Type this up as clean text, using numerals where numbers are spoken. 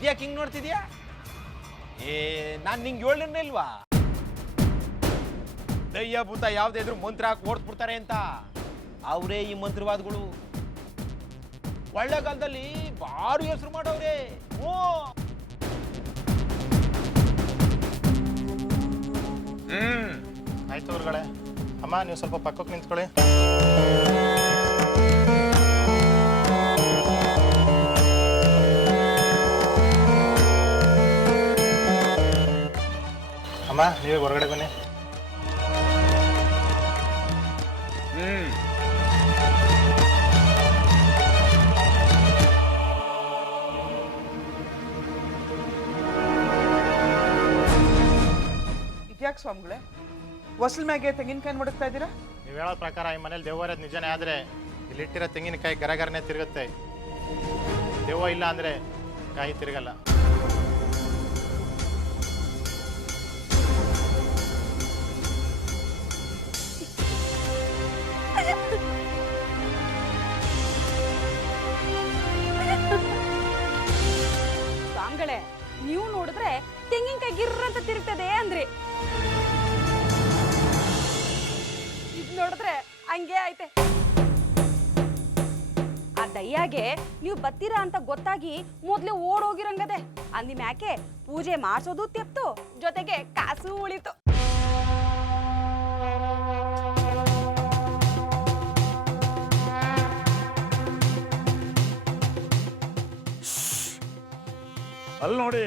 ಇದ್ಯಾಕೆ ಹಿಂಗ್ ನೋಡ್ತಿದ್ಯಾ? ನಾನ್ ನಿಂಗೆ ಹೇಳಲಿಲ್ಲ ಇಲ್ವಾ ದಯ್ಯ ಭೂತ ಯಾವ್ದೇ ಇದ್ರು ಮಂತ್ರ ಹಾಕಿ ಓಡ್ಸ್ಬಿಡ್ತಾರೆ ಅಂತ? ಅವರೇ ಈ ಮಂತ್ರವಾದಿಗಳು. ಒಳ್ಳೆಗಾಲದಲ್ಲಿ ಭಾರಿ ಹೆಸರು ಮಾಡವ್ರೆ. ಆಯ್ತು ಅವ್ರುಗಳೇ. ಅಮ್ಮ ನೀವು ಸ್ವಲ್ಪ ಪಕ್ಕಕ್ಕೆ ನಿಂತ್ಕೊಳ್ಳಿ. ಅಮ್ಮ ನೀವೇ ಹೊರಗಡೆ ಬನ್ನಿ. ಇದ್ಯಾಕೆ ಸ್ವಾಮಿಗಳೇ ಹೊಸಲ್ ಮ್ಯಾಗೆ ತೆಂಗಿನಕಾಯಿ ಮುಡುಕ್ತಾ ಇದ್ದೀರಾ? ನೀವು ಹೇಳೋ ಪ್ರಕಾರ ಈ ಮನೇಲಿ ದೆವ್ವ ಇರೋದು ನಿಜನೇ, ಆದರೆ ಇಲ್ಲಿಟ್ಟಿರೋ ತೆಂಗಿನಕಾಯಿ ಗರಗರನೆ ತಿರುಗುತ್ತೆ. ದೆವ್ವ ಇಲ್ಲ ಅಂದರೆ ಕಾಯಿ ತಿರುಗಲ್ಲ. ಸ್ವಾಮಿಗಳೇ ನೀವು ನೋಡಿದ್ರೆ ತೆಂಗಿನಕಾಯಿ ಗಿರ್ರಂತ ತಿರುಗ್ತದೆ ಅಂದ್ರಿ, ಇದ್ ನೋಡಿದ್ರೆ ಹಂಗೆ ಐತೆ. ಆ ದಯ್ಯಾಗೆ ನೀವು ಬತ್ತೀರಾ ಅಂತ ಗೊತ್ತಾಗಿ ಮೊದ್ಲೇ ಓಡೋಗಿರಂಗದೆ. ಅಂದಿ ಮ್ಯಾಕೆ ಪೂಜೆ ಮಾಡಿಸೋದು ತೆಪ್ತು, ಜೊತೆಗೆ ಕಾಸು ಉಳಿತು. ಅಲ್ಲಿ ನೋಡಿ